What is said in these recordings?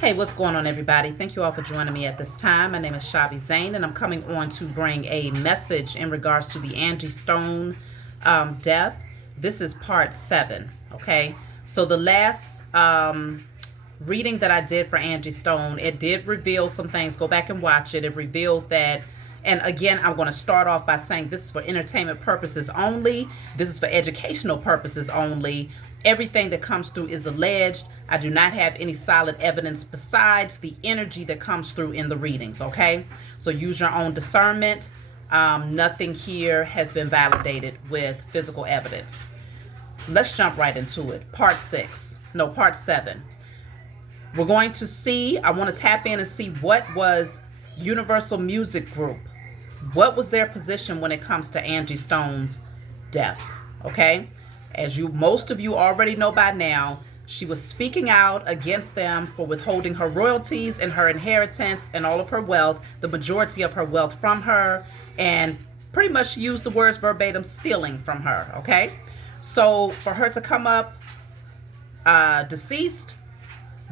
Hey, what's going on, everybody? Thank you all for joining me at this time. My name is Shavi Zane, and I'm coming on to bring a message in regards to the Angie Stone death. This is part 7, okay? So the last reading that I did for Angie Stone, it did reveal some things. Go back and watch it. It revealed that, and again, I'm going to start off by saying this is for entertainment purposes only. This is for educational purposes only. Everything that comes through is alleged. I do not have any solid evidence besides the energy that comes through in the readings, okay? So use your own discernment. Nothing here has been validated with physical evidence. Let's jump right into it. Part 7. We're going to see, I want to tap in and see what was Universal Music Group. What was their position when it comes to Angie Stone's death, okay? As most of you already know by now, she was speaking out against them for withholding her royalties and her inheritance and all of her wealth, the majority of her wealth from her, and pretty much used the words verbatim, stealing from her, okay? So for her to come up deceased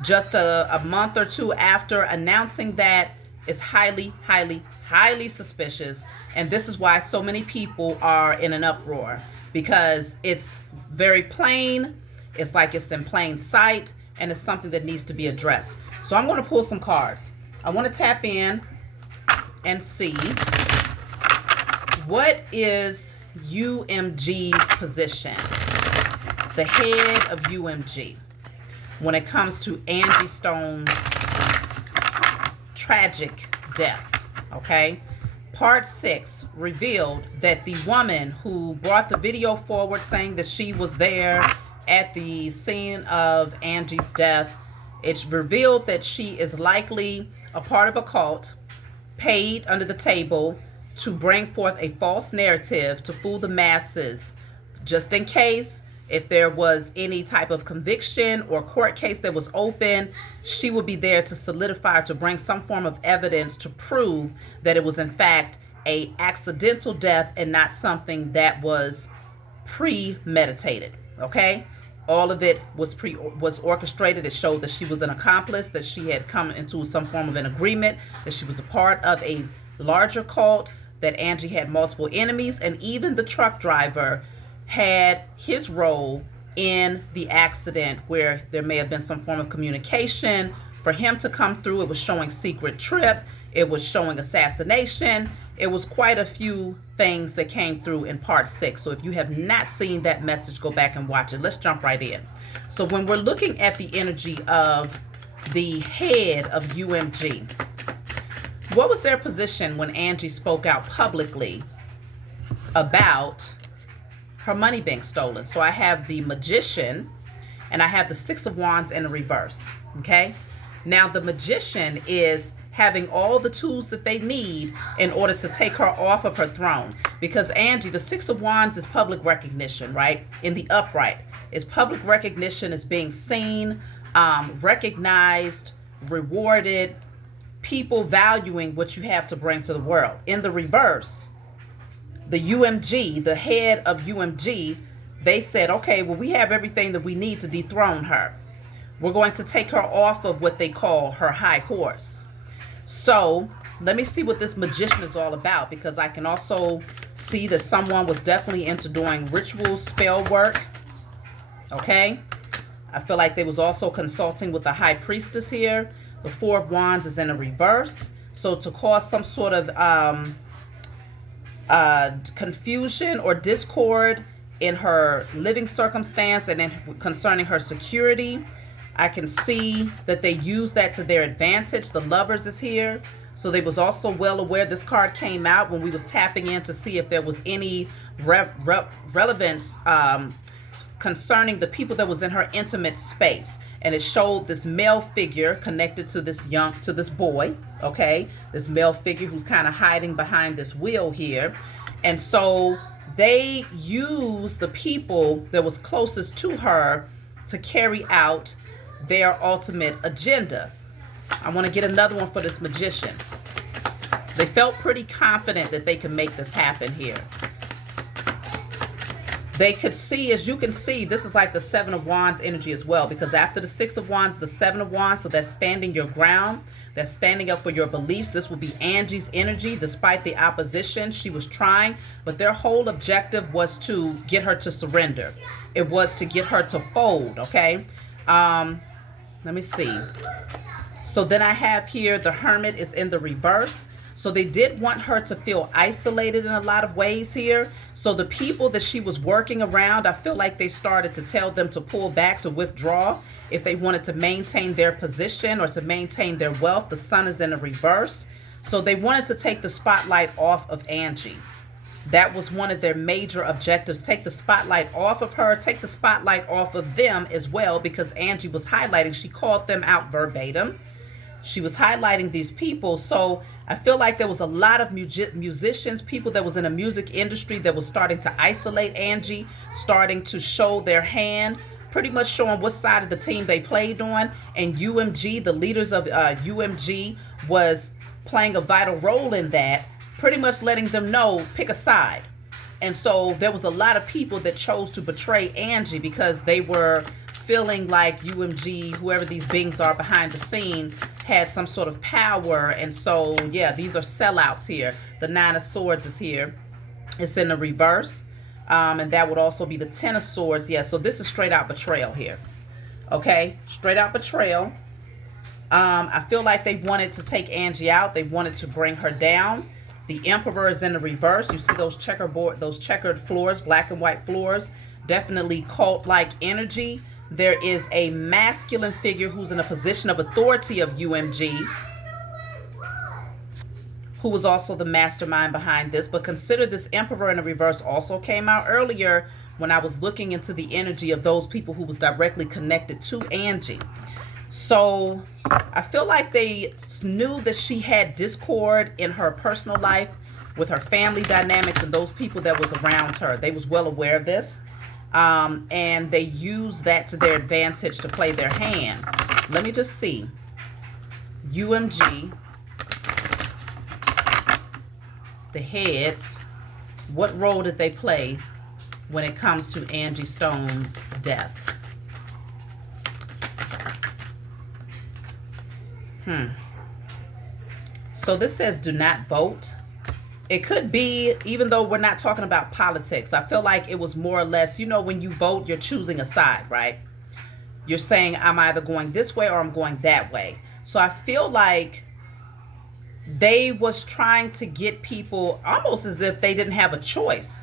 just a month or two after announcing that is highly, highly, highly suspicious. And this is why so many people are in an uproar, because it's very plain. It's like it's in plain sight, and it's something that needs to be addressed. So I'm going to pull some cards. I want to tap in and see what is UMG's position, the head of UMG, when it comes to Angie Stone's tragic death, okay? Part 6 revealed that the woman who brought the video forward saying that she was there at the scene of Angie's death, it's revealed that she is likely a part of a cult paid under the table to bring forth a false narrative to fool the masses, just in case if there was any type of conviction or court case that was open, she would be there to solidify, to bring some form of evidence to prove that it was in fact a accidental death and not something that was premeditated, okay? All of it was orchestrated. It showed that she was an accomplice, that she had come into some form of an agreement, that she was a part of a larger cult, that Angie had multiple enemies, and even the truck driver had his role in the accident where there may have been some form of communication for him to come through. It was showing secret trip. It was showing assassination. It was quite a few things that came through in part 6. So if you have not seen that message, go back and watch it. Let's jump right in. So when we're looking at the energy of the head of UMG, what was their position when Angie spoke out publicly about her money being stolen? So I have the Magician and I have the 6 of Wands in reverse, okay? Now the Magician is having all the tools that they need in order to take her off of her throne, because Angie, the 6 of Wands is public recognition, right? In the upright is public recognition, is being seen, recognized, rewarded, people valuing what you have to bring to the world. In the reverse, the UMG, the head of UMG, they said, okay, well, we have everything that we need to dethrone her. We're going to take her off of what they call her high horse. So let me see what this Magician is all about, because I can also see that someone was definitely into doing ritual spell work, okay? I feel like they was also consulting with the High Priestess here. The 4 of Wands is in a reverse. So to cause some sort of confusion or discord in her living circumstance and then concerning her security, I can see that they use that to their advantage. The Lovers is here. So they was also well aware this card came out when we was tapping in to see if there was any relevance concerning the people that was in her intimate space. And it showed this male figure connected to this boy, okay? This male figure who's kind of hiding behind this wheel here. And so they used the people that was closest to her to carry out their ultimate agenda. I want to get another one for this Magician. They felt pretty confident that they could make this happen here. they could see, as you can see, this is like the Seven of Wands energy as well, because after the Six of Wands, the Seven of Wands, so that's standing your ground, that's standing up for your beliefs. This will be Angie's energy. Despite the opposition, she was trying, but their whole objective was to get her to surrender. It was to get her to fold, okay? Let me see. So then I have here the Hermit is in the reverse. So they did want her to feel isolated in a lot of ways here. So the people that she was working around, I feel like they started to tell them to pull back, to withdraw if they wanted to maintain their position or to maintain their wealth. The Sun is in the reverse. So they wanted to take the spotlight off of Angie. That was one of their major objectives. Take the spotlight off of her, take the spotlight off of them as well, because Angie was highlighting, she called them out verbatim. She was highlighting these people. So I feel like there was a lot of musicians, people that was in the music industry that was starting to isolate Angie, starting to show their hand, pretty much showing what side of the team they played on. And UMG, the leaders of UMG, was playing a vital role in that, pretty much letting them know, pick a side. And so there was a lot of people that chose to betray Angie because they were feeling like UMG, whoever these beings are behind the scene, had some sort of power. And so, yeah, these are sellouts here. The Nine of Swords is here. It's in the reverse. And that would also be the Ten of Swords. Yeah, so this is straight out betrayal here. Okay, straight out betrayal. I feel like they wanted to take Angie out. They wanted to bring her down. The Emperor is in the reverse. You see those checkered floors, black and white floors. Definitely cult-like energy. There is a masculine figure who's in a position of authority of UMG, who was also the mastermind behind this. But consider this Emperor in the reverse also came out earlier when I was looking into the energy of those people who was directly connected to Angie. So I feel like they knew that she had discord in her personal life with her family dynamics and those people that was around her. They was well aware of this. And they used that to their advantage to play their hand. Let me just see. UMG, the heads, what role did they play when it comes to Angie Stone's death? So this says do not vote. It could be, even though we're not talking about politics, I feel like it was more or less, you know, when you vote, you're choosing a side, right? You're saying, I'm either going this way or I'm going that way. So I feel like they was trying to get people almost as if they didn't have a choice.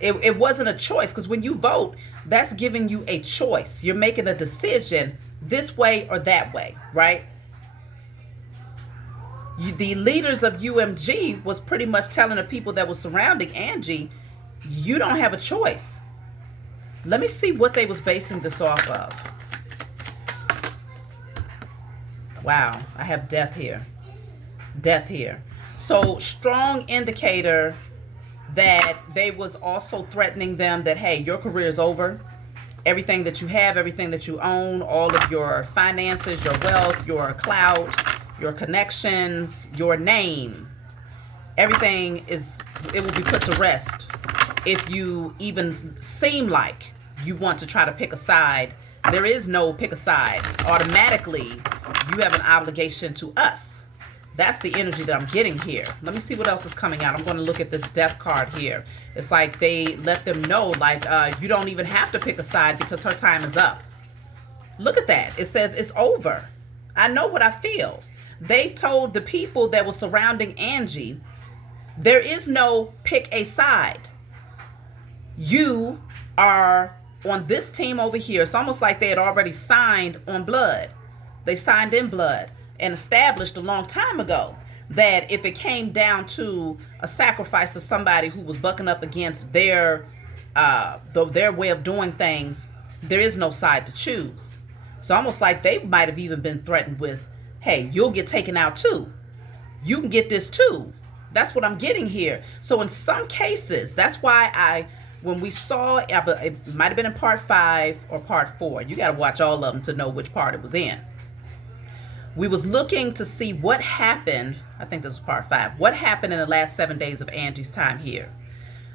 It wasn't a choice, because when you vote, that's giving you a choice. You're making a decision this way or that way, right? The leaders of UMG was pretty much telling the people that were surrounding Angie, you don't have a choice. Let me see what they was basing this off of. Wow, I have death here. Death here. So strong indicator that they was also threatening them that, hey, your career is over. Everything that you have, everything that you own, all of your finances, your wealth, your clout, your connections, your name, everything it will be put to rest if you even seem like you want to try to pick a side. There is no pick a side. Automatically, you have an obligation to us. That's the energy that I'm getting here. Let me see what else is coming out. I'm going to look at this death card here. It's like they let them know, like, you don't even have to pick a side because her time is up. Look at that. It says it's over. I know what I feel. They told the people that were surrounding Angie, there is no pick a side. You are on this team over here. It's almost like they had already signed on blood. They signed in blood and established a long time ago that if it came down to a sacrifice of somebody who was bucking up against their way of doing things, there is no side to choose. It's almost like they might have even been threatened with, hey, you'll get taken out too. You can get this too. That's what I'm getting here. So in some cases, that's why when we saw, it might have been in part 5 or part 4. You got to watch all of them to know which part it was in. We was looking to see what happened. I think this was part 5. What happened in the last 7 days of Angie's time here?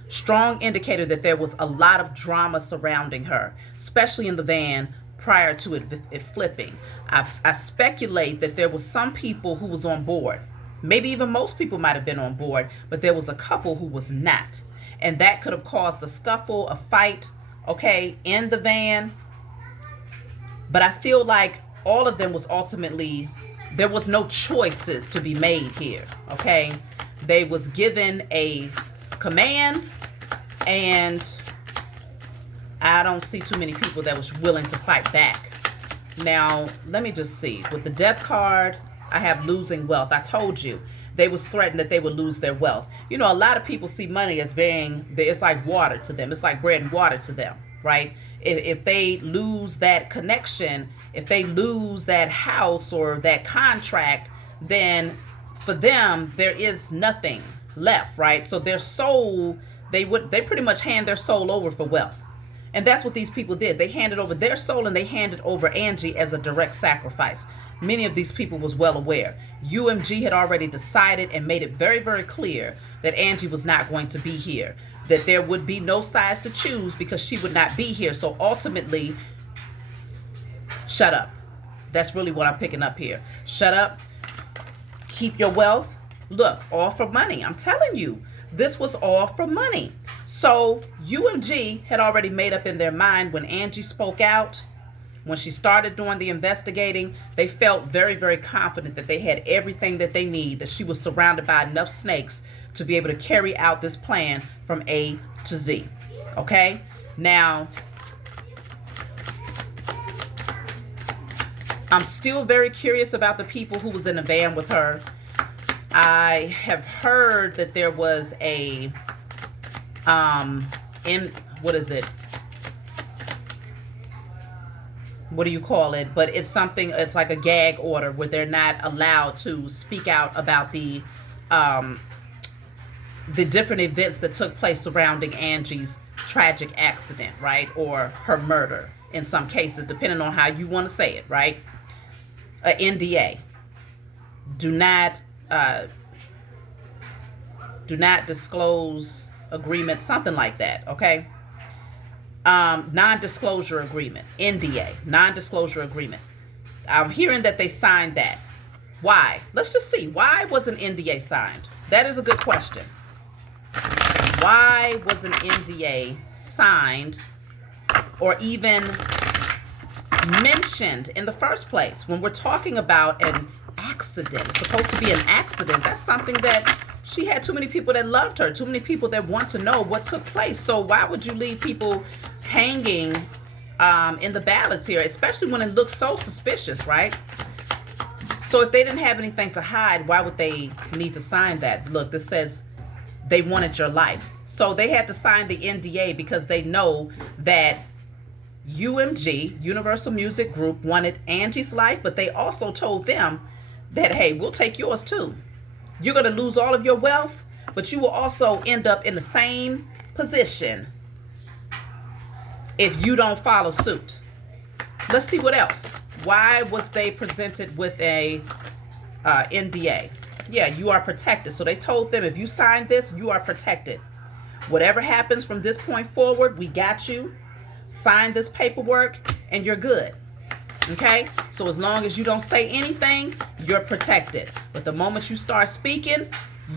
Strong indicator that there was a lot of drama surrounding her, especially in the van prior to it flipping. I speculate that there was some people who was on board. Maybe even most people might have been on board, but there was a couple who was not. And that could have caused a scuffle, a fight, okay, in the van. But I feel like all of them was ultimately, there was no choices to be made here, okay? They was given a command, and I don't see too many people that was willing to fight back. Now, let me just see. With the death card, I have losing wealth. I told you, they was threatened that they would lose their wealth. You know, a lot of people see money as being, it's like water to them. It's like bread and water to them, right? If they lose that connection, if they lose that house or that contract, then for them, there is nothing left, right? So their soul, they pretty much hand their soul over for wealth. And that's what these people did. They handed over their soul, and they handed over Angie as a direct sacrifice. Many of these people was well aware. UMG had already decided and made it very, very clear that Angie was not going to be here, that there would be no sides to choose because she would not be here. So ultimately, shut up. That's really what I'm picking up here. Shut up. Keep your wealth. Look, all for money. I'm telling you, this was all for money. So UMG had already made up in their mind when Angie spoke out. When she started doing the investigating, they felt very, very confident that they had everything that they need, that she was surrounded by enough snakes to be able to carry out this plan from A to Z. Okay? Now, I'm still very curious about the people who was in the van with her. I have heard that there was a, what is it? What do you call it? But it's something, it's like a gag order where they're not allowed to speak out about the different events that took place surrounding Angie's tragic accident, right? Or her murder in some cases, depending on how you want to say it, right? A NDA. Do not disclose agreement, something like that, okay? Non-disclosure agreement, NDA, non-disclosure agreement. I'm hearing that they signed that. Why? Let's just see. Why was an NDA signed? That is a good question. Why was an NDA signed or even mentioned in the first place? When we're talking about an accident, it's supposed to be an accident. That's something that she had too many people that loved her, too many people that want to know what took place. So why would you leave people hanging in the balance here, especially when it looks so suspicious, right? So if they didn't have anything to hide, why would they need to sign that? Look, this says they wanted your life. So they had to sign the NDA because they know that UMG, Universal Music Group, wanted Angie's life, but they also told them that, hey, we'll take yours too. You're going to lose all of your wealth, but you will also end up in the same position if you don't follow suit. Let's see what else. Why was they presented with a NDA? Yeah, you are protected. So they told them, if you sign this, you are protected. Whatever happens from this point forward, we got you. Sign this paperwork and you're good. Okay? So as long as you don't say anything, you're protected. But the moment you start speaking,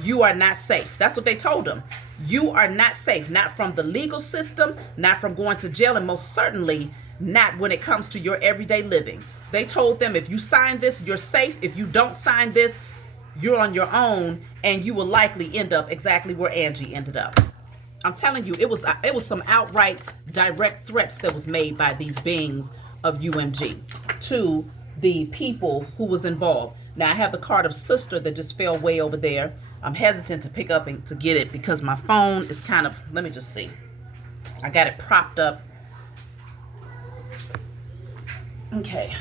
you are not safe. That's what they told them. You are not safe. Not from the legal system, not from going to jail, and most certainly not when it comes to your everyday living. They told them, if you sign this, you're safe. If you don't sign this, you're on your own, and you will likely end up exactly where Angie ended up. I'm telling you, it was some outright direct threats that was made by these beings of UMG to the people who was involved. Now, I have the card of sister that just fell way over there. I'm hesitant to pick up and to get it because my phone is kind of, let me just see. I got it propped up. Okay.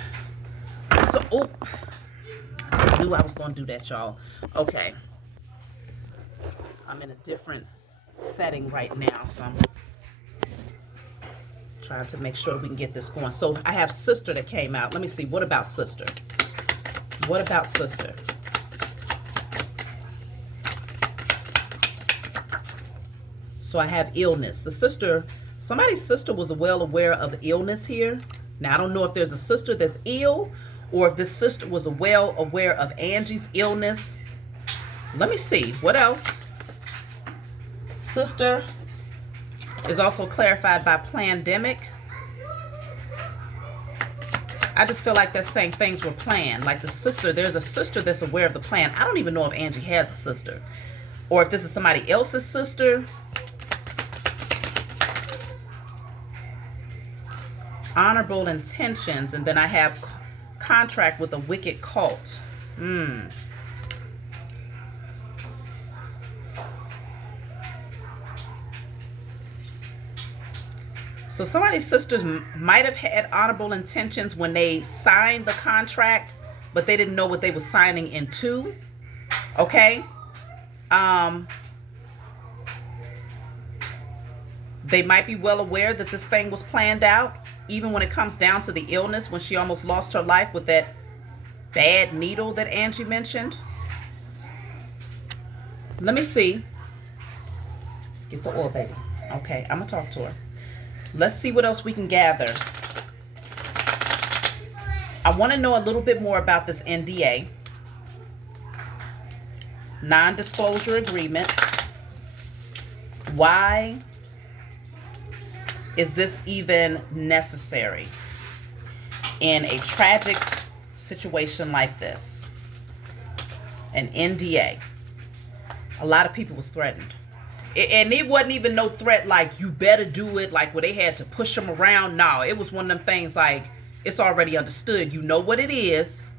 So, oh, I just knew I was going to do that, y'all. Okay. I'm in a different setting right now, so I'm trying to make sure we can get this going. So I have sister that came out. Let me see. What about sister? What about sister? So I have illness. The sister, somebody's sister was well aware of illness here. Now, I don't know if there's a sister that's ill or if this sister was well aware of Angie's illness. Let me see. What else? Sister is also clarified by pandemic. I just feel like that's saying things were planned. Like the sister, there's a sister that's aware of the plan. I don't even know if Angie has a sister or if this is somebody else's sister. Honorable intentions, and then I have contract with a wicked cult. So somebody's sisters might have had honorable intentions when they signed the contract, but they didn't know what they were signing into. Okay? They might be well aware that this thing was planned out, even when it comes down to the illness, when she almost lost her life with that bad needle that Angie mentioned. Let me see. Get the oil, baby. Okay, I'm going to talk to her. Let's see what else we can gather. I want to know a little bit more about this NDA. Non-disclosure agreement. Why is this even necessary in a tragic situation like this? An NDA. A lot of people was threatened. And it wasn't even no threat like, you better do it, like where they had to push them around. No, it was one of them things like, it's already understood. You know what it is.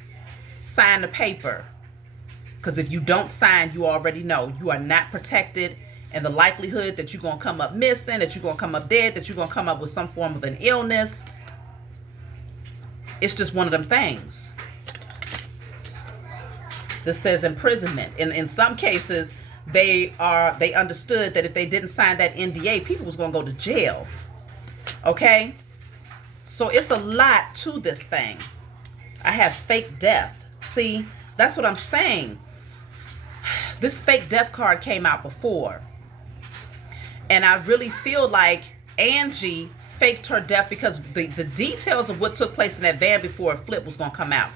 Sign the paper. Because if you don't sign, you already know. You are not protected. And the likelihood that you're going to come up missing, that you're going to come up dead, that you're going to come up with some form of an illness, it's just one of them things. This says imprisonment. In some cases, they understood that if they didn't sign that NDA, people was going to go to jail. Okay? So it's a lot to this thing. I have fake death. See, that's what I'm saying. This fake death card came out before. And I really feel like Angie faked her death because the details of what took place in that van before it flipped was going to come out.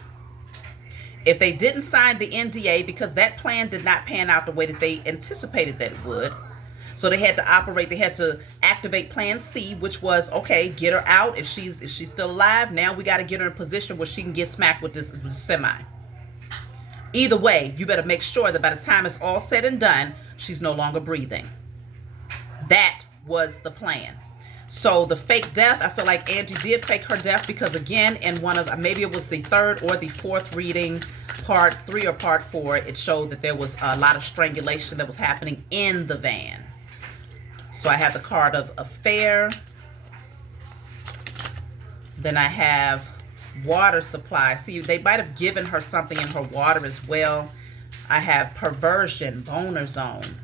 If they didn't sign the NDA, because that plan did not pan out the way that they anticipated that it would, so they had to operate, they had to activate plan C, which was, okay, get her out. If she's still alive, now we got to get her in a position where she can get smacked with this semi. Either way, you better make sure that by the time it's all said and done, she's no longer breathing. That was the plan. So the fake death, I feel like Angie did fake her death because, again, in one of, maybe it was the third or the fourth reading, part 3 or part 4, it showed that there was a lot of strangulation that was happening in the van. So I have the card of affair. Then I have water supply. See, they might have given her something in her water as well. I have perversion, boner zone.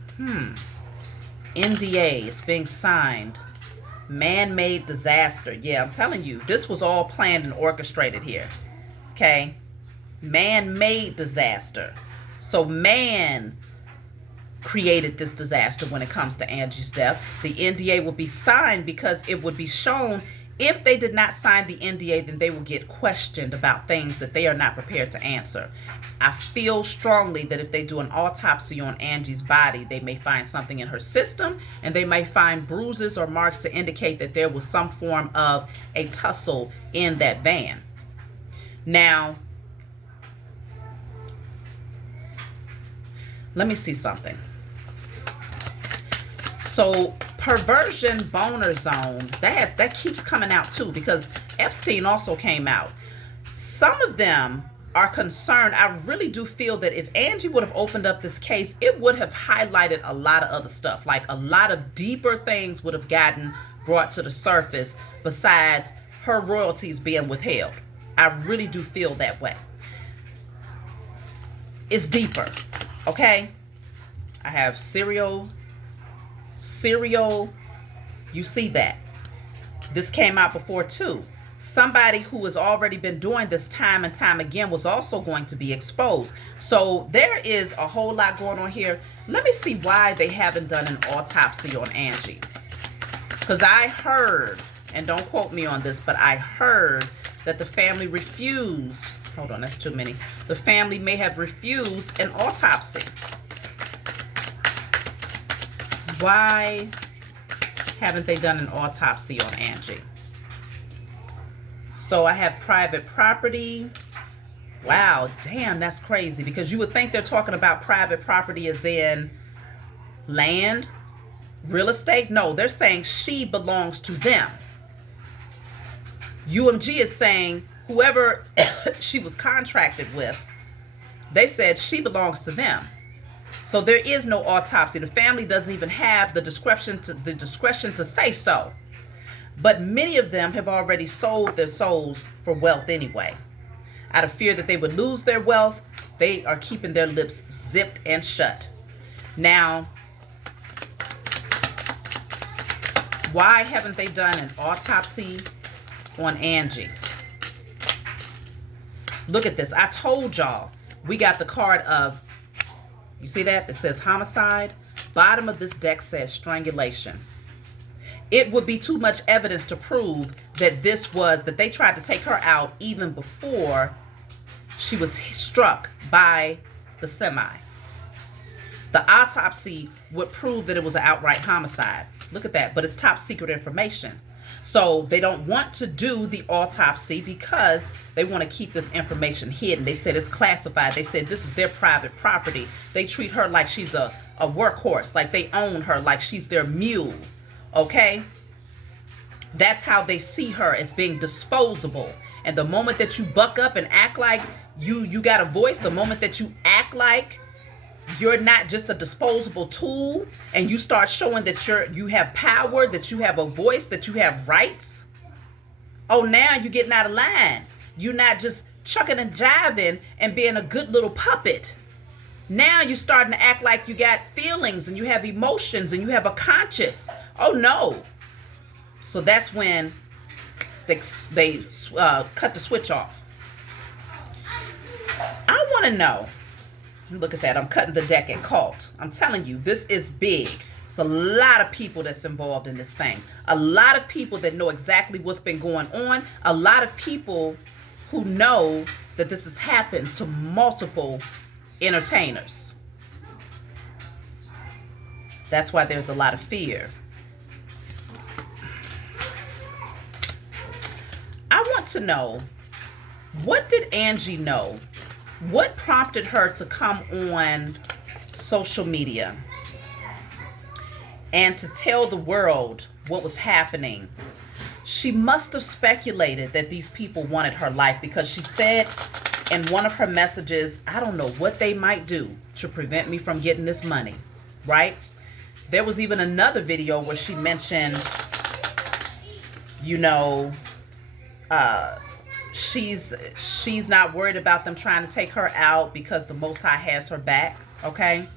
NDA is being signed. Man-made disaster. Yeah, I'm telling you, this was all planned and orchestrated here. Okay? Man-made disaster. So man created this disaster when it comes to Angie's death. The NDA will be signed because it would be shown if they did not sign the NDA, then they will get questioned about things that they are not prepared to answer. I feel strongly that if they do an autopsy on Angie's body, they may find something in her system, and they may find bruises or marks to indicate that there was some form of a tussle in that van. Now, let me see something. So perversion, boner zone, that keeps coming out too, because Epstein also came out. Some of them are concerned. I really do feel that if Angie would have opened up this case, it would have highlighted a lot of other stuff. Like a lot of deeper things would have gotten brought to the surface besides her royalties being withheld. I really do feel that way. It's deeper, okay? I have serial, you see that. This came out before too. somebody who has already been doing this time and time again was also going to be exposed. So there is a whole lot going on here. Let me see why they haven't done an autopsy on Angie. Because I heard, and don't quote me on this, but I heard that the family refused. Hold on, that's too many. The family may have refused an autopsy. Why haven't they done an autopsy on Angie? So I have private property. Wow, damn, that's crazy. Because you would think they're talking about private property as in land, real estate. No, they're saying she belongs to them. UMG is saying whoever she was contracted with, they said she belongs to them. So there is no autopsy. The family doesn't even have the discretion to say so. But many of them have already sold their souls for wealth anyway. Out of fear that they would lose their wealth, they are keeping their lips zipped and shut. Now, why haven't they done an autopsy on Angie? Look at this. I told y'all we got the card of, you see that? It says homicide. Bottom of this deck says strangulation. It would be too much evidence to prove that that they tried to take her out even before she was struck by the semi. The autopsy would prove that it was an outright homicide. Look at that, but it's top secret information. So they don't want to do the autopsy because they want to keep this information hidden. They said it's classified. They said this is their private property. They treat her like she's a workhorse, like they own her, like she's their mule. Okay? That's how they see her, as being disposable. And the moment that you buck up and act like you got a voice, the moment that you act like you're not just a disposable tool, and you start showing that you have power, that you have a voice, that you have rights. Oh, now you're getting out of line. You're not just chucking and jiving and being a good little puppet. Now you're starting to act like you got feelings and you have emotions and you have a conscience. Oh no. So that's when they cut the switch off. I want to know. Look at that. I'm cutting the deck at cult. I'm telling you, this is big. It's a lot of people that's involved in this thing. A lot of people that know exactly what's been going on. A lot of people who know that this has happened to multiple entertainers. That's why there's a lot of fear. I want to know, what did Angie know? What prompted her to come on social media and to tell the world what was happening? She must have speculated that these people wanted her life, because she said in one of her messages, I don't know what they might do to prevent me from getting this money, right? There was even another video where she mentioned, you know, she's not worried about them trying to take her out because the Most High has her back. Okay,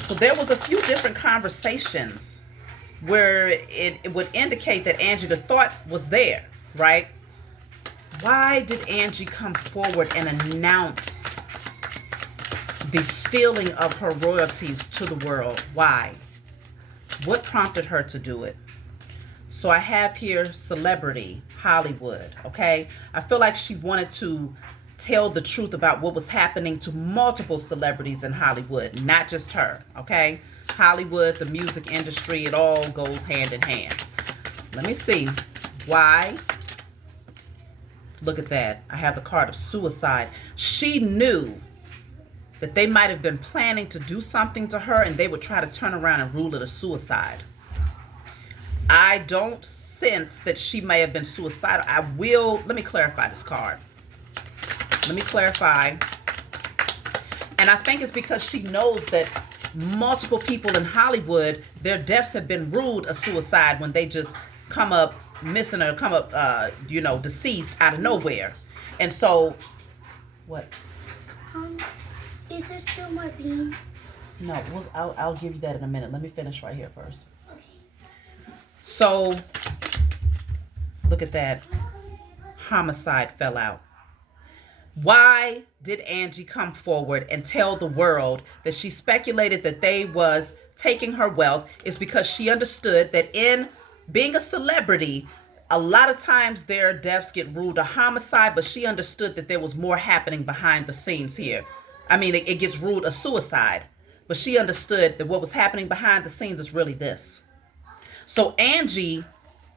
so there was a few different conversations where it would indicate that Angie, the thought was there, right? Why did Angie come forward and announce the stealing of her royalties to the world? Why? What prompted her to do it? So I have here celebrity, Hollywood, okay? I feel like she wanted to tell the truth about what was happening to multiple celebrities in Hollywood, not just her, okay? Hollywood, the music industry, it all goes hand in hand. Let me see. Why? Look at that. I have the card of suicide. She knew that they might have been planning to do something to her, and they would try to turn around and rule it a suicide. I don't sense that she may have been suicidal. Let me clarify this card. Let me clarify. And I think it's because she knows that multiple people in Hollywood, their deaths have been ruled a suicide when they just come up missing or come up, deceased out of nowhere. And so, what? Is there still more beans? No, I'll give you that in a minute. Let me finish right here first. So, look at that. homicide fell out. Why did Angie come forward and tell the world that she speculated that they was taking her wealth? Is because she understood that in being a celebrity, a lot of times their deaths get ruled a homicide, but she understood that there was more happening behind the scenes here. I mean, it gets ruled a suicide, but she understood that what was happening behind the scenes is really this. So Angie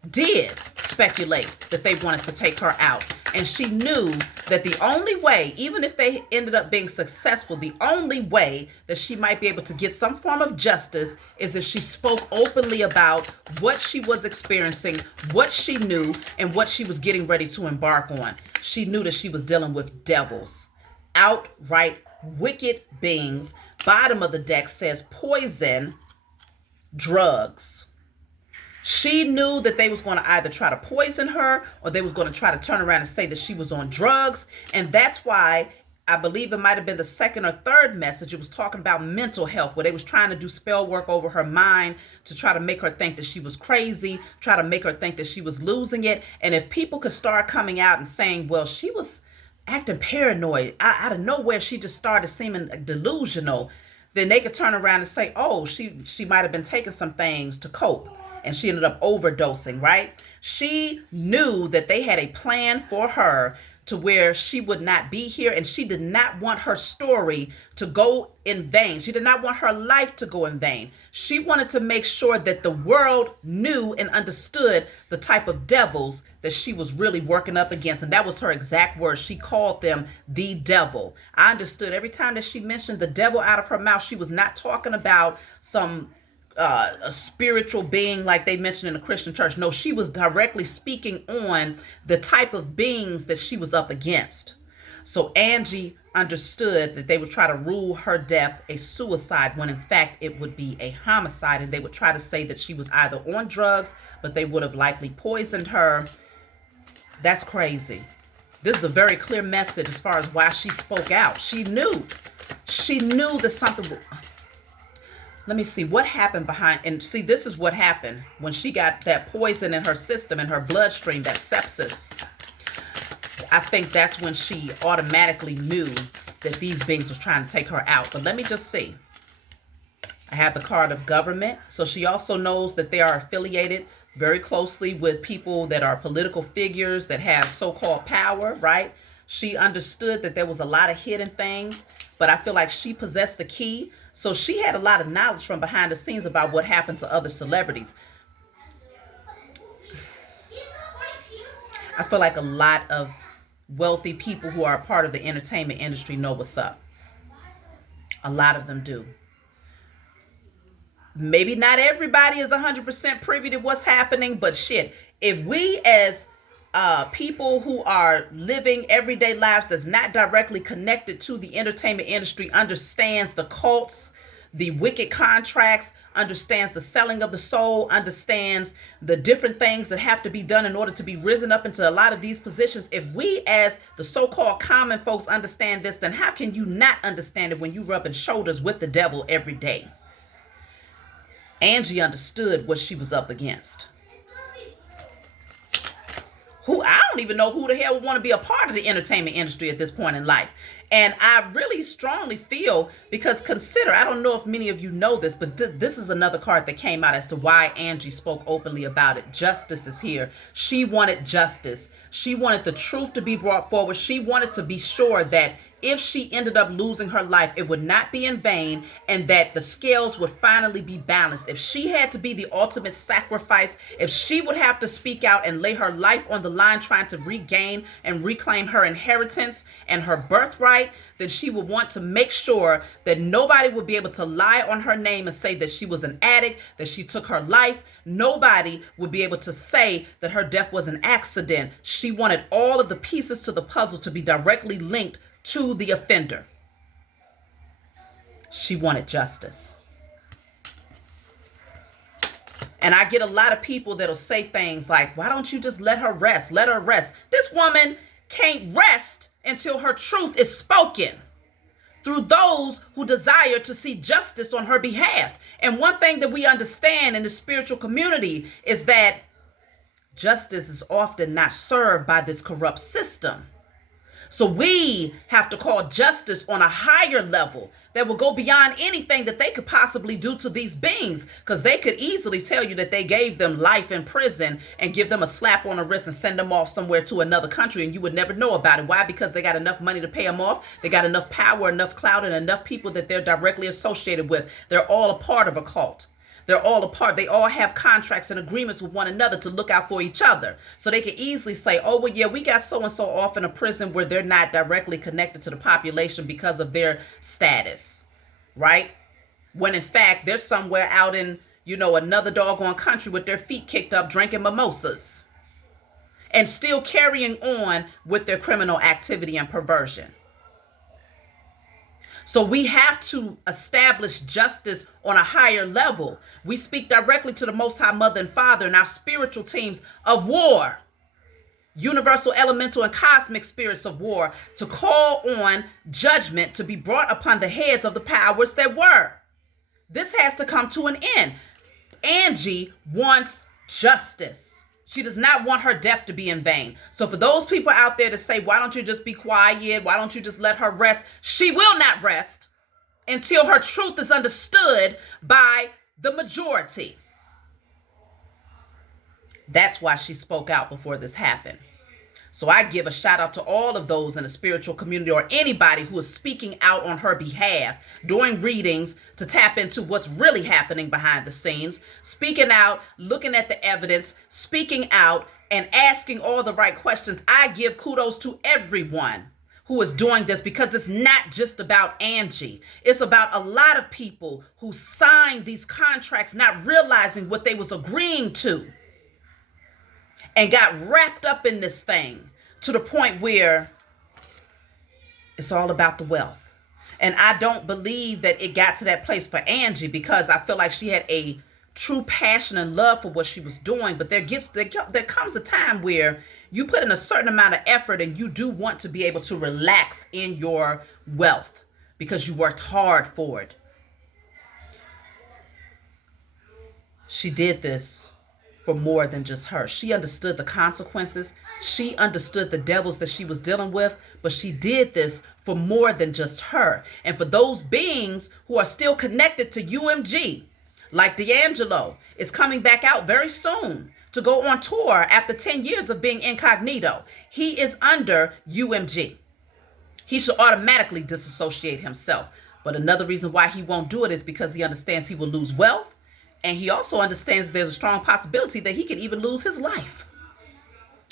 did speculate that they wanted to take her out. And she knew that the only way, even if they ended up being successful, the only way that she might be able to get some form of justice is if she spoke openly about what she was experiencing, what she knew, and what she was getting ready to embark on. She knew that she was dealing with devils, outright wicked beings. Bottom of the deck says poison, drugs. She knew that they was going to either try to poison her or they was going to try to turn around and say that she was on drugs. And that's why I believe it might have been the second or third message. It was talking about mental health, where they was trying to do spell work over her mind to try to make her think that she was crazy, try to make her think that she was losing it. And if people could start coming out and saying, well, she was acting paranoid out of nowhere, she just started seeming delusional, then they could turn around and say, oh, she might have been taking some things to cope. And she ended up overdosing, right? She knew that they had a plan for her to where she would not be here. And she did not want her story to go in vain. She did not want her life to go in vain. She wanted to make sure that the world knew and understood the type of devils that she was really working up against. And that was her exact words. She called them the devil. I understood every time that she mentioned the devil out of her mouth, she was not talking about some a spiritual being like they mentioned in the Christian church. No, she was directly speaking on the type of beings that she was up against. So Angie understood that they would try to rule her death a suicide when in fact it would be a homicide, and they would try to say that she was either on drugs, but they would have likely poisoned her. That's crazy. This is a very clear message as far as why she spoke out. She knew that something would... Let me see what happened behind, and see, this is what happened when she got that poison in her system, in her bloodstream, that sepsis. I think that's when she automatically knew that these beings was trying to take her out. But let me just see. I have the card of government. So she also knows that they are affiliated very closely with people that are political figures that have so-called power, right? She understood that there was a lot of hidden things, but I feel like she possessed the key. So she had a lot of knowledge from behind the scenes about what happened to other celebrities. I feel like a lot of wealthy people who are a part of the entertainment industry know what's up. A lot of them do. Maybe not everybody is 100% privy to what's happening, but shit, if we as people who are living everyday lives that's not directly connected to the entertainment industry understands the cults, the wicked contracts, understands the selling of the soul, understands the different things that have to be done in order to be risen up into a lot of these positions. If we as the so-called common folks understand this, then how can you not understand it when you rubbing shoulders with the devil every day? Angie understood what she was up against. I don't even know who the hell would want to be a part of the entertainment industry at this point in life. And I really strongly feel, because consider, I don't know if many of you know this, but this is another card that came out as to why Angie spoke openly about it. Justice is here. She wanted justice. She wanted the truth to be brought forward. She wanted to be sure that if she ended up losing her life, it would not be in vain, and that the scales would finally be balanced. If she had to be the ultimate sacrifice, if she would have to speak out and lay her life on the line trying to regain and reclaim her inheritance and her birthright, then she would want to make sure that nobody would be able to lie on her name and say that she was an addict, that she took her life. Nobody would be able to say that her death was an accident. She wanted all of the pieces to the puzzle to be directly linked to the offender. She wanted justice. And I get a lot of people that'll say things like, why don't you just let her rest? Let her rest. This woman can't rest until her truth is spoken through those who desire to see justice on her behalf. And one thing that we understand in the spiritual community is that justice is often not served by this corrupt system. So we have to call justice on a higher level that will go beyond anything that they could possibly do to these beings, because they could easily tell you that they gave them life in prison and give them a slap on the wrist and send them off somewhere to another country, and you would never know about it. Why? Because they got enough money to pay them off. They got enough power, enough clout, and enough people that they're directly associated with. They're all a part of a cult. They're all a part. They all have contracts and agreements with one another to look out for each other. So they can easily say, oh, well, yeah, we got so-and-so off in a prison where they're not directly connected to the population because of their status, right? When in fact, they're somewhere out in, another doggone country with their feet kicked up, drinking mimosas and still carrying on with their criminal activity and perversion. So we have to establish justice on a higher level. We speak directly to the Most High Mother and Father and our spiritual teams of war, universal, elemental, and cosmic spirits of war, to call on judgment to be brought upon the heads of the powers that were. This has to come to an end. Angie wants justice. She does not want her death to be in vain. So for those people out there to say, why don't you just be quiet? Why don't you just let her rest? She will not rest until her truth is understood by the majority. That's why she spoke out before this happened. So I give a shout out to all of those in the spiritual community or anybody who is speaking out on her behalf, doing readings to tap into what's really happening behind the scenes, speaking out, looking at the evidence, speaking out, and asking all the right questions. I give kudos to everyone who is doing this, because it's not just about Angie. It's about a lot of people who signed these contracts not realizing what they was agreeing to, and got wrapped up in this thing to the point where it's all about the wealth. And I don't believe that it got to that place for Angie, because I feel like she had a true passion and love for what she was doing. But there comes a time where you put in a certain amount of effort and you do want to be able to relax in your wealth because you worked hard for it. She did this for more than just her. She understood the consequences. She understood the devils that she was dealing with, but she did this for more than just her. And for those beings who are still connected to UMG, like D'Angelo is coming back out very soon to go on tour after 10 years of being incognito. He is under UMG. He should automatically disassociate himself. But another reason why he won't do it is because he understands he will lose wealth. And he also understands that there's a strong possibility that he could even lose his life.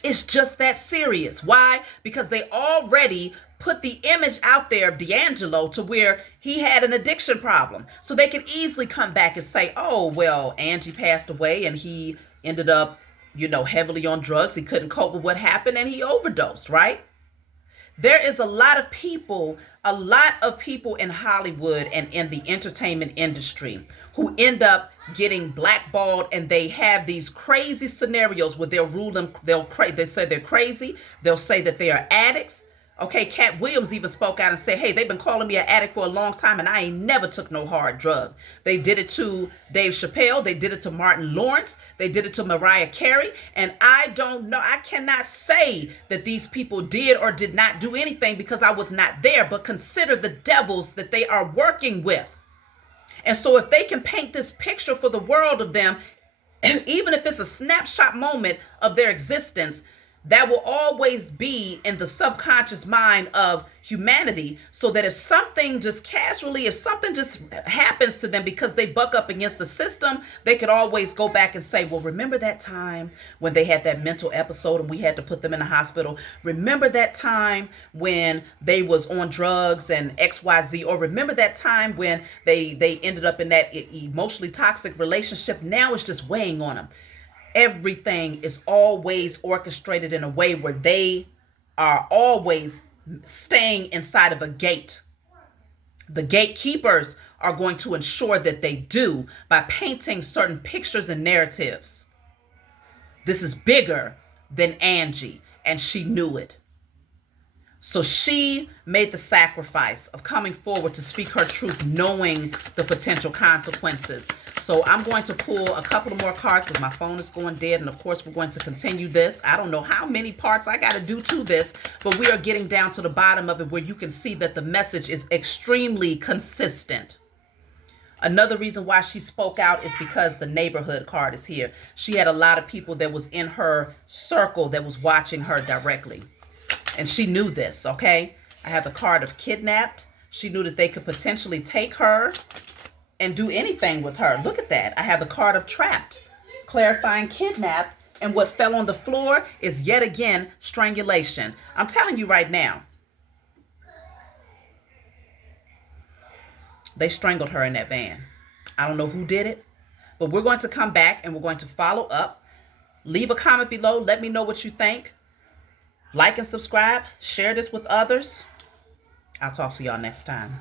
It's just that serious. Why? Because they already put the image out there of D'Angelo to where he had an addiction problem. So they can easily come back and say, oh, well, Angie passed away and he ended up, heavily on drugs. He couldn't cope with what happened and he overdosed, right? There is a lot of people in Hollywood and in the entertainment industry who end up getting blackballed, and they have these crazy scenarios where they'll rule them. They say they're crazy. They'll say that they are addicts. Okay, Cat Williams even spoke out and said, hey, they've been calling me an addict for a long time and I ain't never took no hard drug. They did it to Dave Chappelle. They did it to Martin Lawrence. They did it to Mariah Carey. And I don't know. I cannot say that these people did or did not do anything because I was not there, but consider the devils that they are working with. And so if they can paint this picture for the world of them, even if it's a snapshot moment of their existence, that will always be in the subconscious mind of humanity, so that if something just happens to them because they buck up against the system, they could always go back and say, well, remember that time when they had that mental episode and we had to put them in the hospital? Remember that time when they was on drugs and XYZ? Or remember that time when they ended up in that emotionally toxic relationship? Now it's just weighing on them. Everything is always orchestrated in a way where they are always staying inside of a gate. The gatekeepers are going to ensure that they do by painting certain pictures and narratives. This is bigger than Angie, and she knew it. So she made the sacrifice of coming forward to speak her truth, knowing the potential consequences. So I'm going to pull a couple of more cards because my phone is going dead. And of course, we're going to continue this. I don't know how many parts I got to do to this, but we are getting down to the bottom of it where you can see that the message is extremely consistent. Another reason why she spoke out is because the neighborhood card is here. She had a lot of people that was in her circle that was watching her directly. And she knew this, okay? I have the card of kidnapped. She knew that they could potentially take her and do anything with her. Look at that. I have the card of trapped, clarifying kidnapped. And what fell on the floor is yet again strangulation. I'm telling you right now, they strangled her in that van. I don't know who did it, but we're going to come back and we're going to follow up. Leave a comment below. Let me know what you think. Like and subscribe. Share this with others. I'll talk to y'all next time.